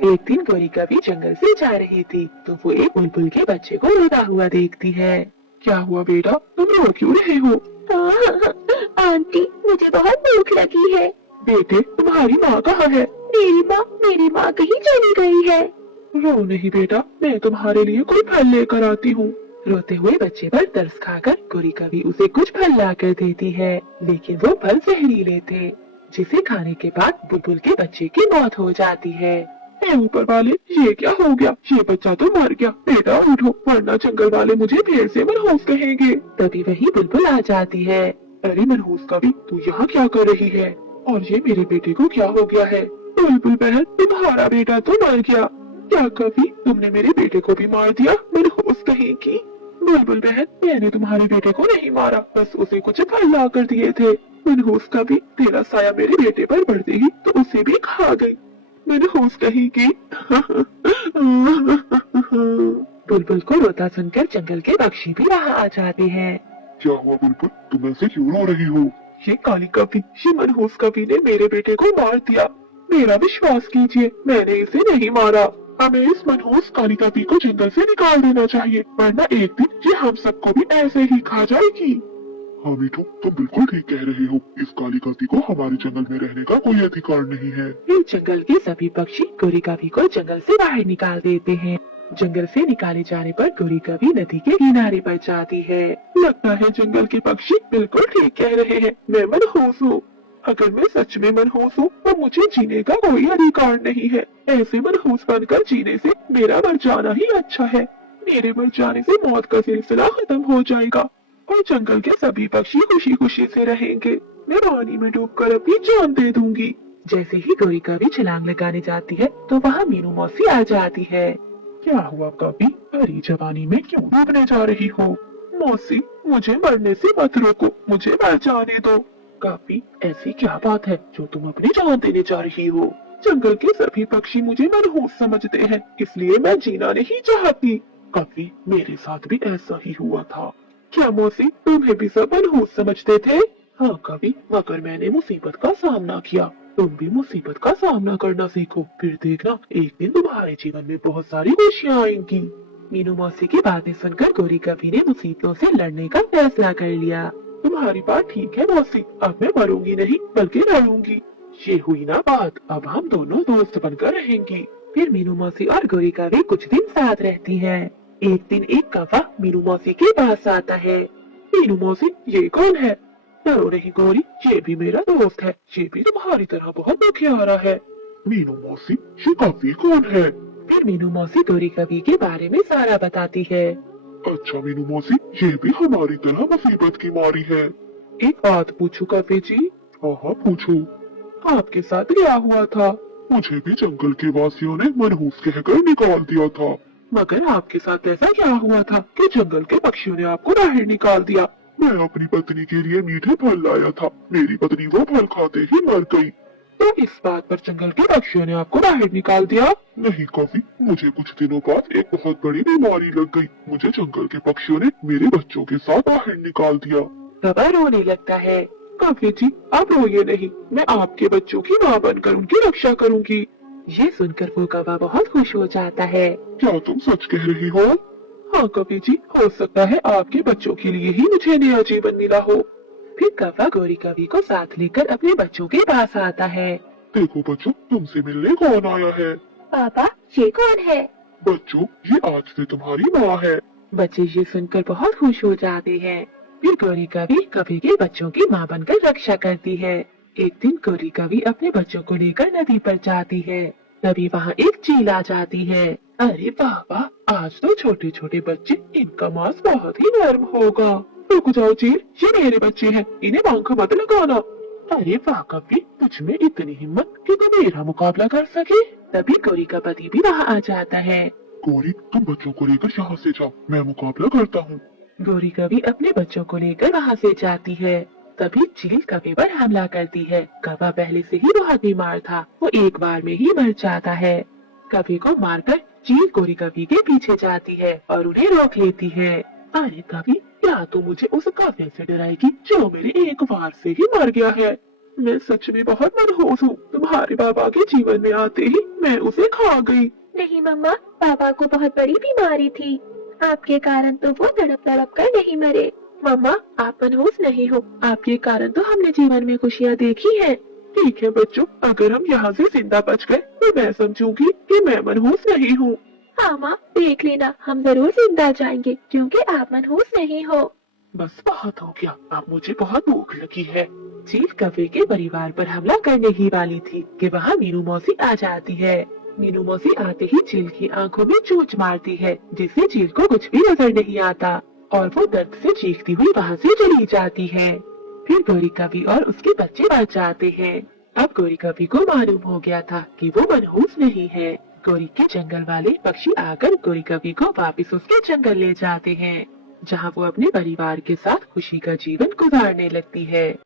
एक दिन गौरी कभी जंगल से जा रही थी तो वो एक बुलबुल के बच्चे को रोता हुआ देखती है। क्या हुआ बेटा, तुम रो क्यों रहे हो? आंटी, मुझे बहुत भूख लगी है। बेटे, तुम्हारी माँ कहाँ है? मेरी माँ कहीं चली गई है। रो नहीं बेटा, मैं तुम्हारे लिए कोई फल लेकर आती हूँ। रोते हुए बच्चे पर तरस खाकर गौरी कभी उसे कुछ फल लाकर देती है, लेकिन वो फल जहरीले थे, जिसे खाने के बाद बुलबुल के बच्चे की मौत हो जाती है। हे ऊपर वाले, ये क्या हो गया? ये बच्चा तो मर गया। बेटा उठो, वरना जंगल वाले मुझे फिर से मनहूस कहेंगे। तभी वही बुलबुल आ जाती है। अरे मनहूस कभी, तू यहाँ क्या कर रही है? और ये मेरे बेटे को क्या हो गया है? बुलबुल बहन, तुम्हारा बेटा तो मर गया। क्या कभी तुमने मेरे बेटे को भी मार दिया? मनहूस कहीं की। बुलबुल बहन, मैंने तुम्हारे बेटे को नहीं मारा, बस उसे कुछ फल ला कर दिए थे। मनहूस कभी, तेरा साया मेरे बेटे पर बढ़ते ही तो उसे भी खा गई। मनहूस कहीं की। बुलबुल को रोता सुनकर जंगल के पक्षी भी वहाँ आ जाते हैं। क्या हुआ बुलबुल, तुम ऐसे क्यों रो रही हो? ये काली कवि, ये मनहूस कवि ने मेरे बेटे को मार दिया। मेरा विश्वास कीजिए, मैंने इसे नहीं मारा। हमें इस मनहूस काली कवि को जंगल से निकाल देना चाहिए, वरना एक दिन ये हम सबको भी ऐसे ही खा जाएगी। हाँ मीठू, तुम बिल्कुल ठीक कह रही हो। इस काली काती को हमारे जंगल में रहने का कोई अधिकार नहीं है। फिर जंगल के सभी पक्षी गौरी कवि को जंगल से बाहर निकाल देते हैं। जंगल से निकाले जाने पर गौरी कवि नदी के किनारे पर जाती है। लगता है जंगल के पक्षी बिल्कुल ठीक कह रहे हैं, मैं मनहूस हूँ। अगर मैं सच में मनहूस हूँ तो मुझे जीने का कोई अधिकार नहीं है। ऐसे मनहूस बनकर जीने से मेरा मर जाना ही अच्छा है। मेरे मर जाने से मौत का सिलसिला खत्म हो जाएगा और जंगल के सभी पक्षी खुशी खुशी से रहेंगे। मैं पानी में डूबकर अपनी जान दे दूंगी। जैसे ही गौरी कवि छलांग लगाने जाती है तो वहाँ मीनू मौसी आ जाती है। क्या हुआ कवि, भरी जवानी में क्यों डूबने जा रही हो? मौसी, मुझे मरने से मत रोको, मुझे मर जाने दो। कवि, ऐसी क्या बात है जो तुम अपनी जान देने जा रही हो? जंगल के सभी पक्षी मुझे मनहूस समझते हैं, इसलिए मैं जीना नहीं चाहती। कवि, मेरे साथ भी ऐसा ही हुआ था। क्या मौसी, तुम्हें भी सब मनहूस समझते थे? हाँ कवि, मगर मैंने मुसीबत का सामना किया। तुम भी मुसीबत का सामना करना सीखो, फिर देखना एक दिन तुम्हारे जीवन में बहुत सारी खुशियाँ आएंगी। मीनू मौसी की बातें सुनकर गौरी कवि ने मुसीबतों से लड़ने का फैसला कर लिया। तुम्हारी बात ठीक है मौसी, अब मैं मरूंगी नहीं बल्कि लड़ूंगी। ये हुई ना बात, अब हम दोनों दोस्त बनकर रहेंगी। फिर मीनू मौसी और गौरी कवि कुछ दिन साथ रहती है। एक दिन एक कौवा मीनू मौसी के पास आता है। मीनू मौसी, ये कौन है? डरो नहीं गौरी, ये भी मेरा दोस्त है, ये भी तुम्हारी तरह बहुत दुखियारा है। मीनू मौसी, ये काफी कौन है? फिर मीनू मौसी गौरी कवि के बारे में सारा बताती है। अच्छा मीनू मौसी, ये भी हमारी तरह मुसीबत की मारी है। एक बात पूछू कवि जी? हाँ हाँ पूछो। आपके साथ क्या हुआ था? मुझे भी जंगल के वासियों ने मनहूस कहकर निकाल दिया था। मगर आपके साथ ऐसा क्या हुआ था कि जंगल के पक्षियों ने आपको बाहर निकाल दिया? मैं अपनी पत्नी के लिए मीठे फल लाया था, मेरी पत्नी वो फल खाते ही मर गई। तो इस बात पर जंगल के पक्षियों ने आपको बाहर निकाल दिया? नहीं कवि, मुझे कुछ दिनों बाद एक बहुत बड़ी बीमारी लग गई। मुझे जंगल के पक्षियों ने मेरे बच्चों के साथ बाहर निकाल दिया। कौवा रोने लगता है। कवि जी, आप रोइए नहीं, मैं आपके बच्चों की माँ बनकर उनकी रक्षा करूंगी। ये सुनकर वो कौवा बहुत खुश हो जाता है। क्या तुम सच कह रही हो? हाँ कवि जी, हो सकता है आपके बच्चों के लिए ही मुझे नया जीवन मिला हो। फिर कौवा गौरी कवि को साथ लेकर अपने बच्चों के पास आता है। देखो बच्चों, तुमसे मिलने कौन आया है? पापा, ये कौन है? बच्चों, ये आज से तुम्हारी माँ है। बच्चे ये सुनकर बहुत खुश हो जाते हैं। फिर गौरी कवि कवि के बच्चों की माँ बनकर रक्षा करती है। एक दिन गौरी कवि अपने बच्चों को लेकर नदी पर जाती है। तभी वहाँ एक चील आ जाती है। अरे बाबा, आज तो छोटे छोटे बच्चे, इनका मांस बहुत ही नरम होगा। रुक जाओ चील, ये मेरे बच्चे हैं, इन्हें पंख मत लगाना। अरे वाह कवि, तुझ में इतनी हिम्मत कि तुम मेरा मुकाबला कर सके। तभी गौरी का पति भी वहाँ आ जाता है। गौरी, तुम बच्चों को लेकर यहाँ से जाओ, मैं मुकाबला करता हूँ। गौरी कवि अपने बच्चों को लेकर वहाँ से जाती है। तभी चील कवि पर हमला करती है। कौवा पहले से ही बहुत बीमार था, वो एक बार में ही मर जाता है। कवि को मारकर चील गौरी कवि के पीछे जाती है और उन्हें रोक लेती है। अरे कवि, क्या तू मुझे उस कौवे से डराएगी जो मेरे एक वार से ही मर गया है? मैं सच में बहुत मनहूस हूँ। तुम्हारे पापा के जीवन में आते ही मैं उसे खा गई। नहीं मम्मा, पापा को बहुत बड़ी बीमारी थी। आपके कारण तो वो तड़प तड़प कर नहीं मरे। मम्मा, आप मनहूस नहीं हो। आपके कारण तो हमने जीवन में खुशियाँ देखी हैं। ठीक है बच्चों, अगर हम यहाँ से जिंदा बच गए तो मैं समझूंगी कि मैं मनहूस नहीं हूँ। हाँ माँ, देख लेना, हम जरूर जिंदा जाएंगे क्योंकि आप मनहूस नहीं हो। बस बहुत हो गया, अब मुझे बहुत भूख लगी है। चील कौवे के परिवार पर हमला करने ही वाली थी कि वहाँ मीनू मौसी आ जाती है। मीनू मौसी आते ही चील की आंखों में चोंच मारती है, जिससे चील को कुछ भी नजर नहीं आता और वो दर्द से चीखती हुई वहाँ से चली जाती है। फिर गोरी कवि और उसके बच्चे बच जाते हैं। अब गोरी कवि को मालूम हो गया था कि वो मनहूस नहीं है। गोरी के जंगल वाले पक्षी आकर गोरी कवि को वापस उसके जंगल ले जाते हैं, जहाँ वो अपने परिवार के साथ खुशी का जीवन गुजारने लगती है।